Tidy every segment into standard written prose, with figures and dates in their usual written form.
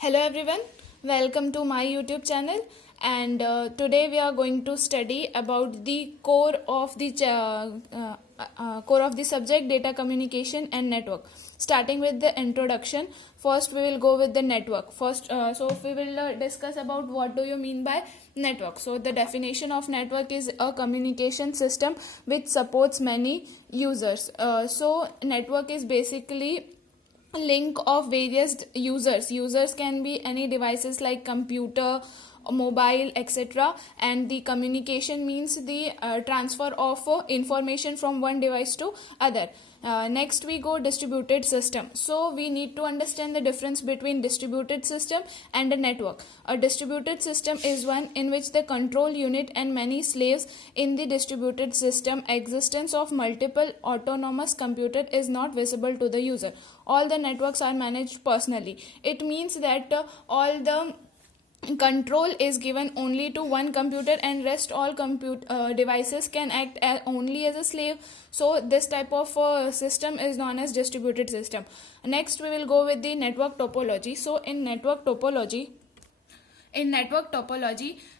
Hello everyone, welcome to my YouTube channel. And today we are going to study about the core of the subject data communication and network. Starting with the introduction, first we will go with the network. So we will discuss about what do you mean by network. So the definition of network is a communication system which supports many users. So network is basically link of various users can be any devices like computer, mobile, etc. And the communication means the transfer of information from one device to other. Next we go distributed system. So we need to understand the difference between distributed system and a network. A distributed system is one in which the control unit and many slaves. In the distributed system, existence of multiple autonomous computer is not visible to the user. All the networks are managed personally. It means that all the control is given only to one computer and rest all devices can act only as a slave. So this type of system is known as distributed system. Next we will go with the network topology. So in network topology,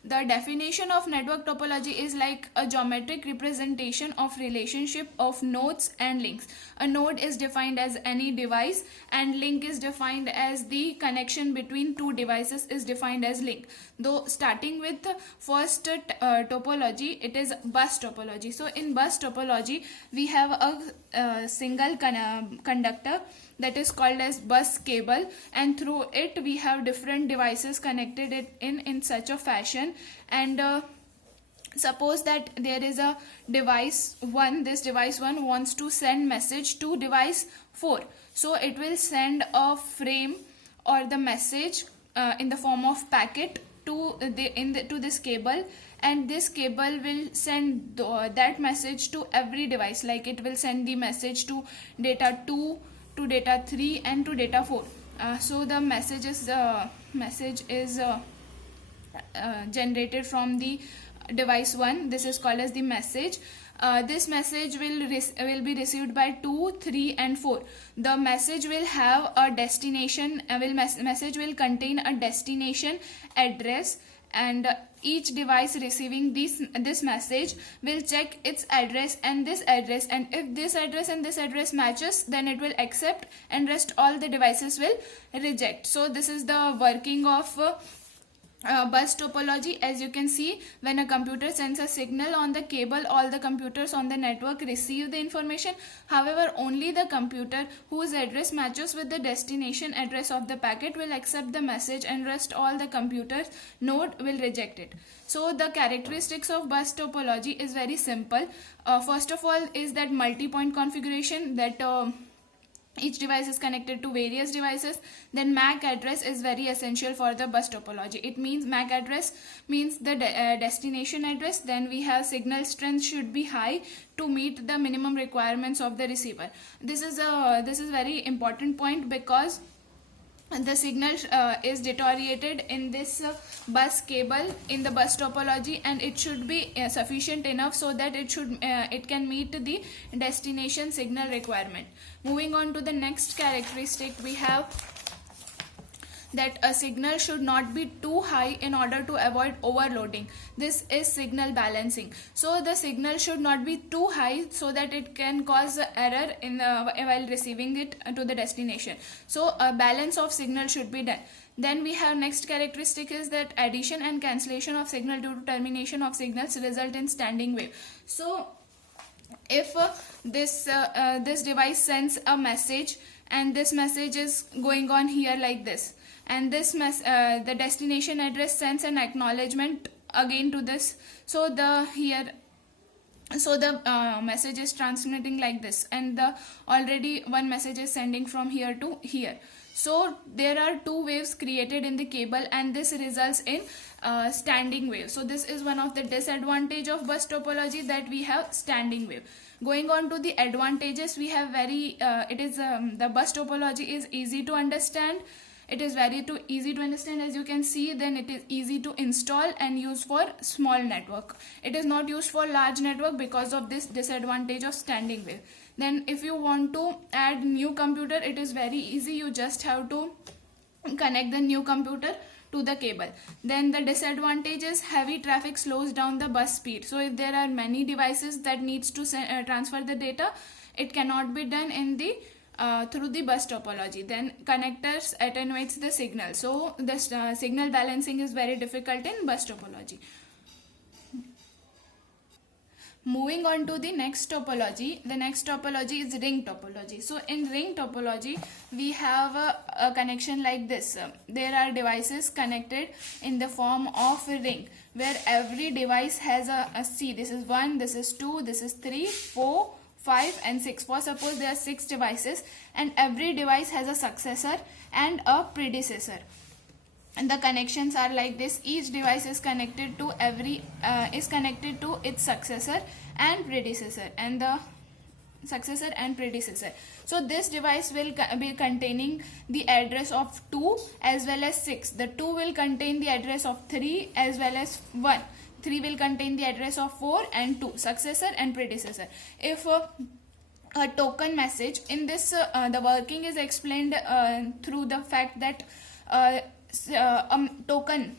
the definition of network topology is like a geometric representation of relationship of nodes and links. A node is defined as any device and link is defined as the connection between two devices is defined as link. Though starting with first topology, it is bus topology. So in bus topology, we have a single conductor that is called as bus cable, and through it we have different devices connected it in such a fashion. And suppose that there is a device 1, this device 1 wants to send message to device 4, so it will send a frame or the message in the form of packet to this cable, and this cable will send that message to every device. Like it will send the message to data 2, to data 3, and to data 4. So the message is generated from the device 1. This is called as the message. This message will be received by 2, 3, and 4. The message will have a destination. Message will contain a destination address, and each device receiving this message will check its address and this address, and if this address and this address matches, then it will accept, and rest all the devices will reject. So this is the working of bus topology. As you can see, when a computer sends a signal on the cable, all the computers on the network receive the information. However, only the computer whose address matches with the destination address of the packet will accept the message, and rest all the computers node will reject it. So the characteristics of bus topology is very simple. First of all is that multi-point configuration, that each device is connected to various devices. Then MAC address is very essential for the bus topology. It means MAC address means the destination address. Then we have signal strength should be high to meet the minimum requirements of the receiver. This is very important point, because the signal is deteriorated in this bus cable in the bus topology, and it should be sufficient enough so that it can meet the destination signal requirement. Moving on to the next characteristic, we have that a signal should not be too high in order to avoid overloading. This is signal balancing. So the signal should not be too high so that it can cause error while receiving it to the destination. So a balance of signal should be done. Then we have next characteristic is that addition and cancellation of signal due to termination of signals result in standing wave. So if this device sends a message, and this message is going on here like this, and this the destination address sends an acknowledgement again to this, so the message is transmitting like this, and the already one message is sending from here to here. So there are two waves created in the cable, and this results in standing wave. So this is one of the disadvantage of bus topology, that we have standing wave. Going on to the advantages, we have the bus topology is easy to understand. It is easy to understand, as you can see. Then it is easy to install and use for small network. It is not used for large network because of this disadvantage of standing wave. Then if you want to add new computer, it is very easy. You just have to connect the new computer to the cable. Then the disadvantage is heavy traffic slows down the bus speed. So if there are many devices that needs to transfer the data, it cannot be done in the through the bus topology. Then connectors attenuates the signal. So the signal balancing is very difficult in bus topology. Moving on to the next topology, the next topology is ring topology. So in ring topology, we have a connection like this. There are devices connected in the form of a ring, where every device has a C. This is 1, this is 2, this is 3, 4, 5 and 6. For suppose there are 6 devices, and every device has a successor and a predecessor. And the connections are like this. Each device is connected to its successor and predecessor, and the successor and predecessor. So this device will be containing the address of 2 as well as 6. The 2 will contain the address of 3 as well as 1. 3 will contain the address of 4 and 2, successor and predecessor. If a token message in this, the working is explained through the fact that token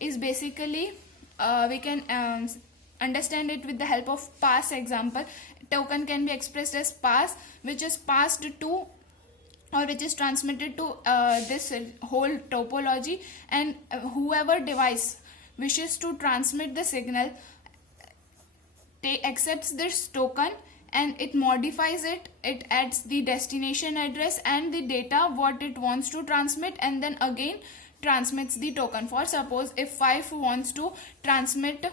is basically we can understand it with the help of pass example. Token can be expressed as pass, which is passed to or which is transmitted to this whole topology, and whoever device wishes to transmit the signal accepts this token and it modifies it. It adds the destination address and the data what it wants to transmit, and then again transmits the token. For suppose if 5 wants to transmit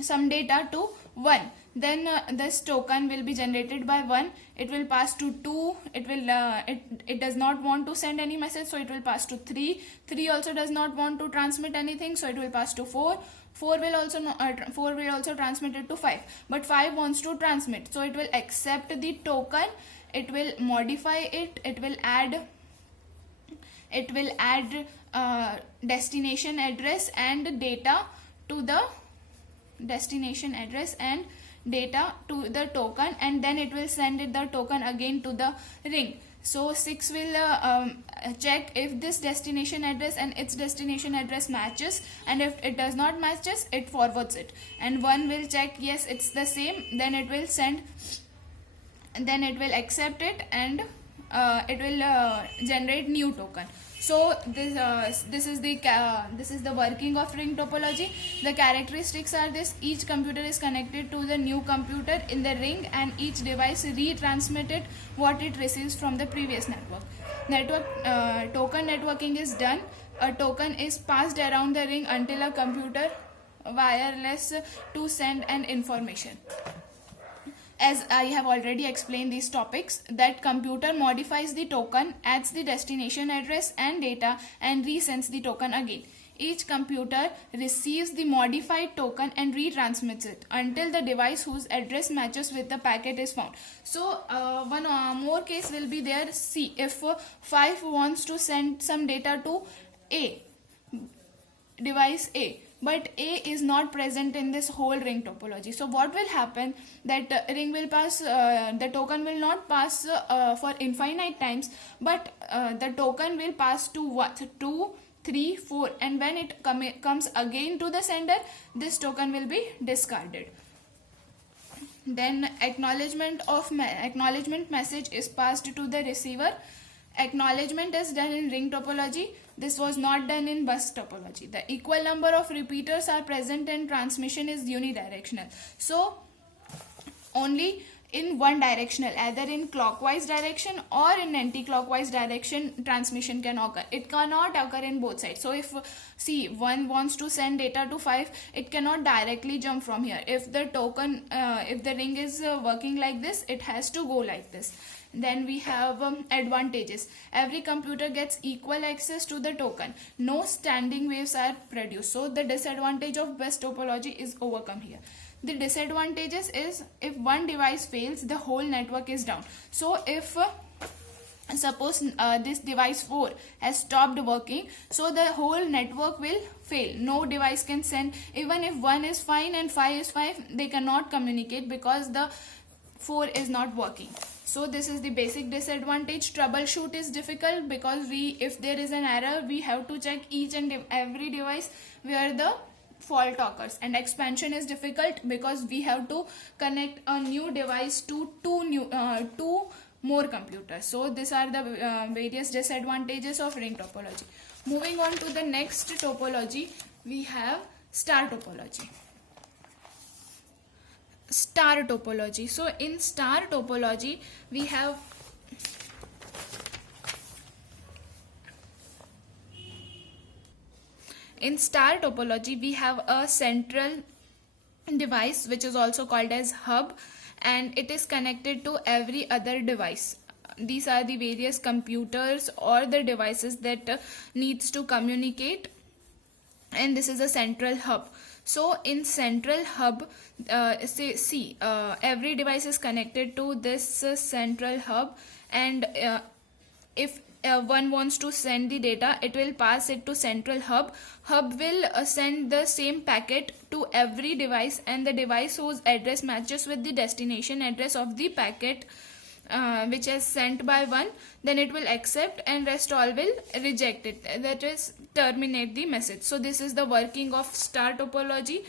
some data to 1, then this token will be generated by 1. It will pass to 2. It does not want to send any message, so it will pass to 3. 3 also does not want to transmit anything, so it will pass to 4. 4 will also transmit it to 5, but 5 wants to transmit, so it will accept the token. It will modify it. It will add destination address and data to the destination address and data to the token, and then it will send the token again to the ring. So 6 will check if this destination address and its destination address matches, and if it does not matches, it forwards it. And 1 will check yes it's the same, then it will send, then it will accept it, and it will generate new token. So this is the working of ring topology. The characteristics are this: each computer is connected to the new computer in the ring, and each device retransmitted what it receives from the previous network. Token networking is done. A token is passed around the ring until a computer wireless to send an information. As I have already explained these topics, that computer modifies the token, adds the destination address and data, and resends the token again. Each computer receives the modified token and retransmits it until the device whose address matches with the packet is found. So one more case will be there. See, if 5 wants to send some data to device A, but A is not present in this whole ring topology. So what will happen, that ring will pass, the token will not pass for infinite times, but the token will pass to what? 2, 3, 4, and when it comes again to the sender, this token will be discarded. Then acknowledgement message is passed to the receiver. Acknowledgement is done in ring topology. This was not done in bus topology. The equal number of repeaters are present and transmission is unidirectional. So only in one directional, either in clockwise direction or in anti-clockwise direction, transmission can occur. It cannot occur in both sides. So if 1 wants to send data to 5, it cannot directly jump from here. If the token, if the ring is working like this, it has to go like this. Then we have advantages. Every computer gets equal access to the token. No standing waves are produced. So the disadvantage of bus topology is overcome here. The disadvantages is if one device fails, the whole network is down. So if suppose this device 4 has stopped working, so the whole network will fail. No device can send, even if 1 is fine and 5 is fine, they cannot communicate because the 4 is not working. So this is the basic disadvantage. Troubleshoot is difficult because if there is an error, we have to check each and every device where the fault occurs. And expansion is difficult because we have to connect a new device to two more computers. So these are the various disadvantages of ring topology. Moving on to the next topology, we have star topology. Star topology. So in star topology, we have a central device which is also called as hub, and it is connected to every other device. These are the various computers or the devices that needs to communicate, and this is a central hub. So in central hub, every device is connected to this central hub, and if one wants to send the data, it will pass it to central hub. Hub will send the same packet to every device, and the device whose address matches with the destination address of the packet which is sent by one, then it will accept, and rest all will reject it, that is terminate the message. So this is the working of star topology.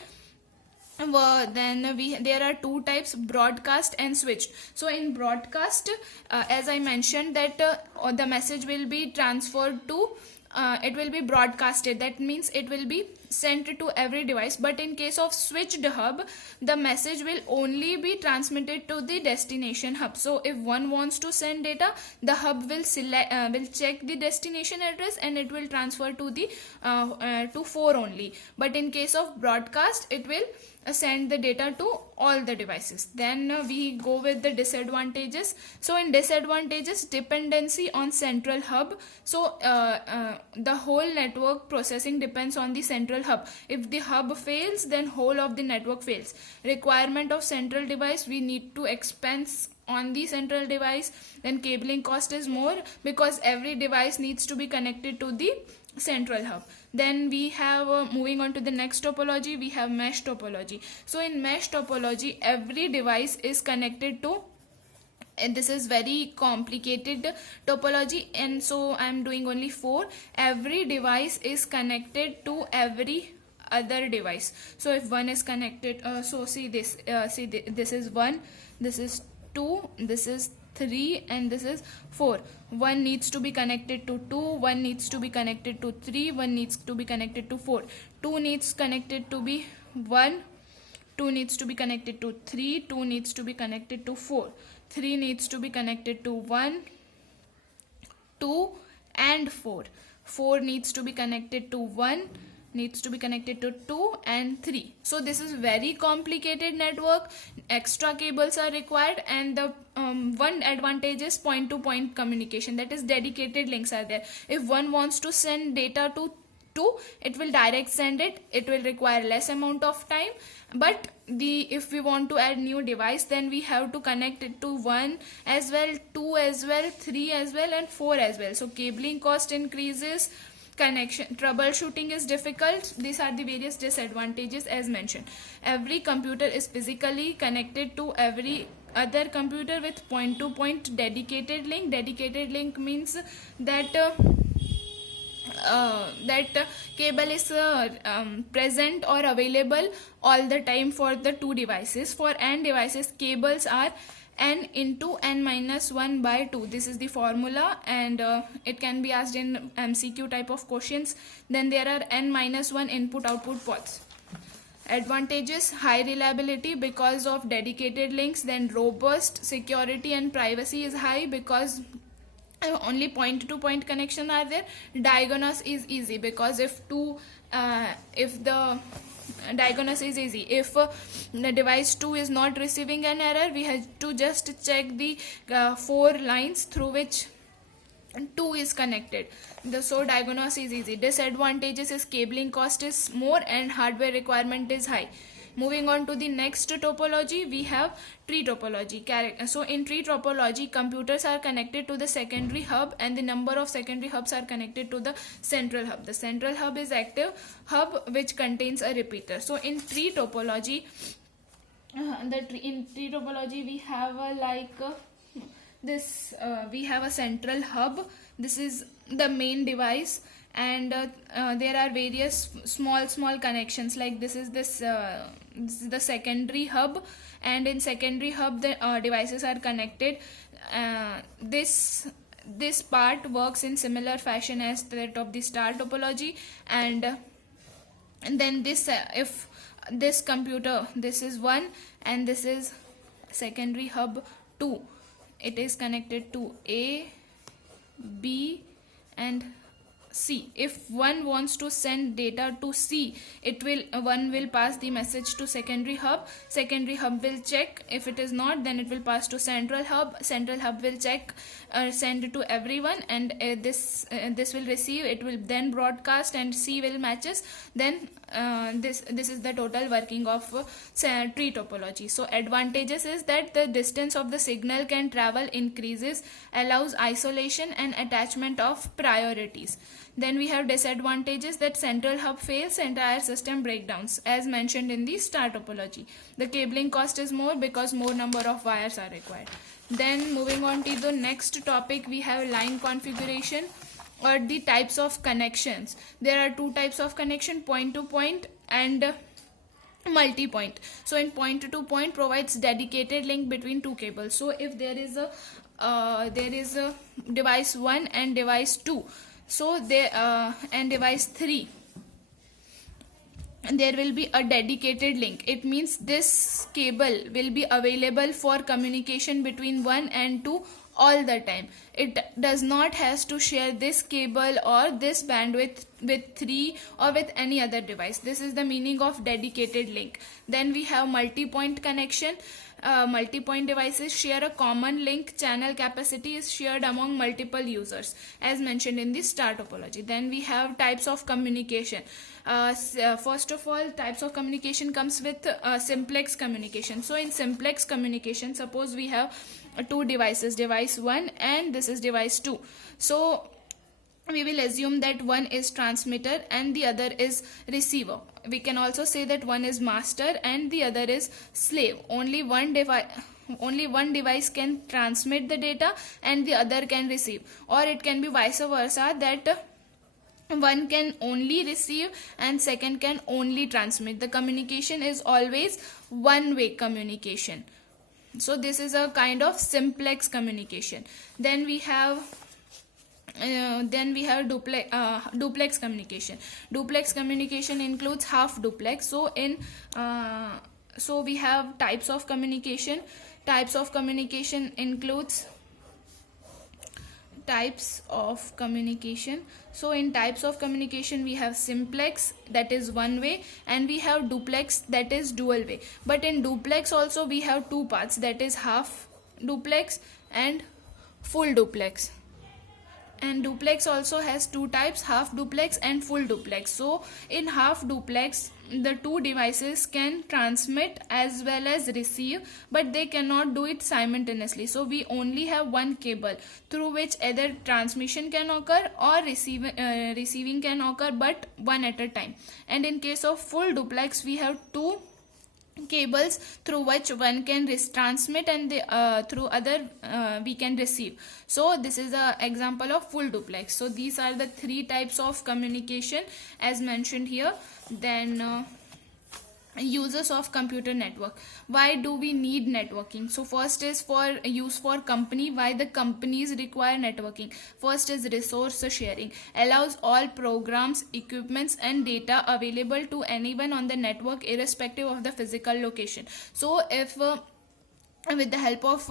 Then there are two types, broadcast and switched. So in broadcast, as I mentioned, that the message will be transferred to it will be broadcasted, that means it will be sent to every device. But in case of switched hub, the message will only be transmitted to the destination hub. So if one wants to send data, the hub will check the destination address, and it will transfer to the to 4 only. But in case of broadcast, it will send the data to all the devices. Then we go with the disadvantages. So in disadvantages, dependency on central hub. So the whole network processing depends on the central hub. If the hub fails, then whole of the network fails. Requirement of central device, we need to expense on the central device. Then cabling cost is more because every device needs to be connected to the central hub. Then we have moving on to the next topology, we have mesh topology. So in mesh topology, every device is connected to, and this is very complicated topology, and so I am doing only 4. Every device is connected to every other device. So if one is connected, this is 1, this is 2, this is 3, and this is 4. One needs to be connected to 2, one needs to be connected to 3, one needs to be connected to 4. 2 needs connected to be 1, 2 needs to be connected to 3, 2 needs to be connected to 4, 3 needs to be connected to 1, 2 and 4. 4 needs to be connected to 1, needs to be connected to 2 and 3. So this is very complicated network. Extra cables are required, and the one advantage is point to point communication, that is dedicated links are there. If one wants to send data to 2, it will direct send it. It will require less amount of time. But if we want to add new device, then we have to connect it to 1 as well, 2 as well, 3 as well, and 4 as well. So cabling cost increases, connection troubleshooting is difficult. These are the various disadvantages as mentioned. Every computer is physically connected to every other computer with point to point dedicated link. Dedicated link means that cable is present or available all the time for the two devices. For n devices, cables are n into n minus 1 by 2. This is the formula, and it can be asked in MCQ type of questions. Then there are n minus 1 input output ports. Advantages: high reliability because of dedicated links. Then robust security and privacy is high because only point to point connection are there. Diagnosis is easy because if the diagnosis is easy. If the device 2 is not receiving an error, we have to just check the 4 lines through which 2 is connected. So diagnosis is easy. Disadvantages is cabling cost is more and hardware requirement is high. Moving on to the next topology, we have tree topology. So in tree topology, computers are connected to the secondary hub, and the number of secondary hubs are connected to the central hub. The central hub is active hub which contains a repeater. So in tree topology, we have this we have a central hub. This is the main device, and there are various small connections, like this is the secondary hub, and in secondary hub the devices are connected. This part works in similar fashion as that of the star topology, and then this if this computer, this is 1 and this is secondary hub 2, it is connected to A, B and C. If one wants to send data to C, one will pass the message to secondary hub. Secondary hub will check. If it is not, then it will pass to central hub. Central hub will check, send it to everyone, and this will receive. It will then broadcast, and C will matches. Then this is the total working of tree topology. So advantages is that the distance of the signal can travel increases, allows isolation and attachment of priorities. Then we have disadvantages, that central hub fails, entire system breakdowns, as mentioned in the star topology. The cabling cost is more because more number of wires are required. Then moving on to the next topic, we have line configuration or the types of connections. There are two types of connection, point to point and multi-point. So in point to point provides dedicated link between two cables. So if there is a device 1 and device 2, so there and device 3, there will be a dedicated link. It means this cable will be available for communication between 1 and 2 all the time. It does not has to share this cable or this bandwidth with 3 or with any other device. This is the meaning of dedicated link. Then we have multi-point connection. Multi-point devices share a common link. Channel capacity is shared among multiple users, as mentioned in the star topology. Then we have types of communication. First of all, types of communication comes with simplex communication. So in simplex communication, suppose we have two devices, device 1 and this is device 2. So we will assume that one is transmitter and the other is receiver. We can also say that one is master and the other is slave. Only one device can transmit the data and the other can receive, or it can be vice versa, that one can only receive and second can only transmit. The communication is always one-way communication. So this is a kind of simplex communication. Then we have duplex communication. Duplex communication includes half duplex. So we have types of communication. Types of communication includes types of communication. So in types of communication we have simplex, that is one way, and we have duplex, that is dual way. But in duplex also we have two parts, that is half duplex and full duplex. And duplex also has two types, half duplex and full duplex. So in half duplex, the two devices can transmit as well as receive, but they cannot do it simultaneously. So we only have one cable through which either transmission can occur or receiving can occur, but one at a time. And in case of full duplex, we have two cables through which one can transmit and through other we can receive. So this is an example of full duplex. So these are the three types of communication as mentioned here. Then uses of computer network. Why do we need networking? So first is for use for company. Why the companies require networking? First is resource sharing, allows all programs, equipments and data available to anyone on the network irrespective of the physical location. So if with the help of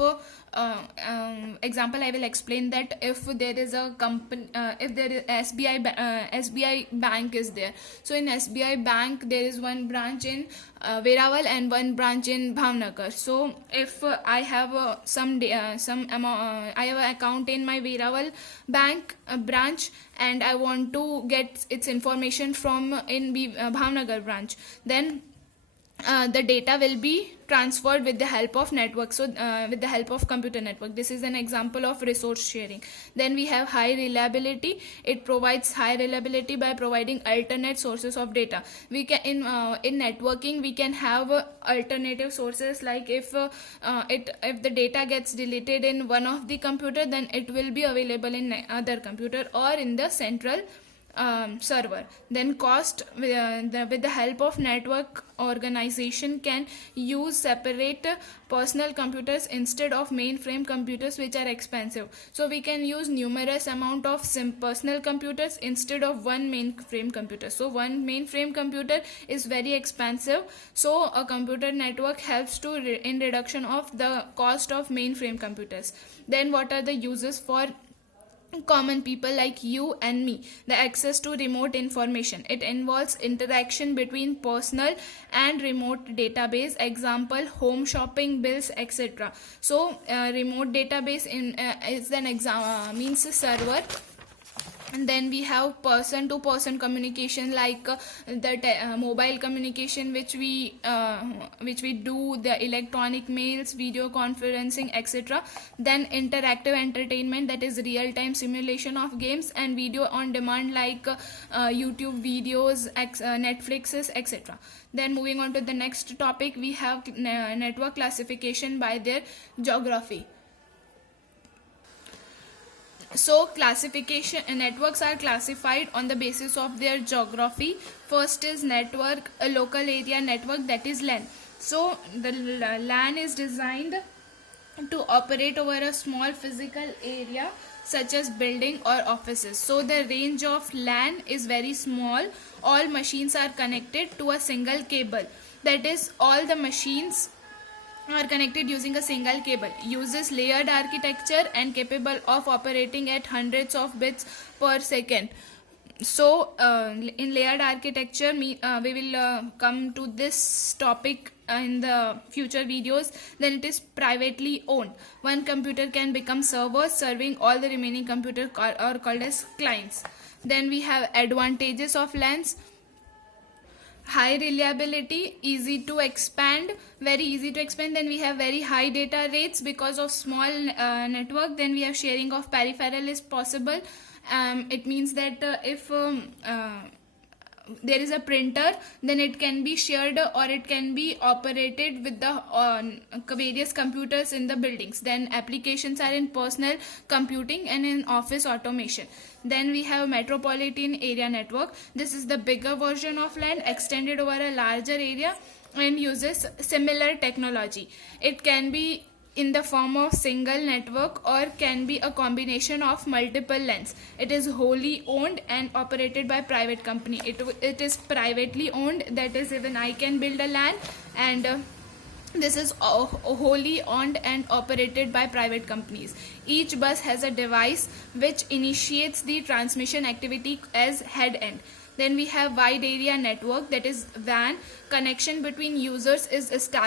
example, I will explain that if there is a company, if there is SBI bank is there. So in SBI bank there is one branch in Verawal and one branch in Bhavnagar. So if I have I have an account in my Verawal bank branch and I want to get its information from in Bhavnagar branch, then the data will be transferred with the help of network, so with the help of computer network. This is an example of resource sharing. Then we have high reliability. It provides high reliability by providing alternate sources of data. We can in networking we can have alternative sources, like if the data gets deleted in one of the computer, then it will be available in other computer or in the central server. Then cost, with the help of network, organization can use separate personal computers instead of mainframe computers, which are expensive. So we can use numerous amount of personal computers instead of one mainframe computer. So one mainframe computer is very expensive, so a computer network helps to in reduction of the cost of mainframe computers. Then what are the uses for common people like you and me? The access to remote information. It involves interaction between personal and remote database, example home shopping, bills, etc. So remote database is an means a server. And then we have person to person communication, like the mobile communication which we do, the electronic mails, video conferencing, etc. Then interactive entertainment, that is real time simulation of games, and video on demand, like YouTube videos, Netflixes, etc. Then moving on to the next topic, we have network classification by their geography. So classification, networks are classified on the basis of their geography. First is network, a local area network, that is LAN. So the LAN is designed to operate over a small physical area such as building or offices. So the range of LAN is very small. All machines are connected to a single cable. That is, all the machines are connected using a single cable, uses layered architecture and capable of operating at hundreds of bits per second. So in layered architecture, we will come to this topic in the future videos. Then it is privately owned. One computer can become servers, serving all the remaining computers are called as clients. Then we have advantages of LANs. High reliability, easy to expand, very easy to expand. Then we have very high data rates because of small network. Then we have sharing of peripheral is possible. It means that if there is a printer, then it can be shared or it can be operated with the various computers in the buildings. Then applications are in personal computing and in office automation. Then we have metropolitan area network. This is the bigger version of LAN, extended over a larger area and uses similar technology. It can be in the form of single network or can be a combination of multiple LANs. It is wholly owned and operated by private company. It is privately owned, that is, even I can build a LAN, and this is wholly owned and operated by private companies. Each bus has a device which initiates the transmission activity as head end. Then we have wide area network, that is WAN. Connection between users is established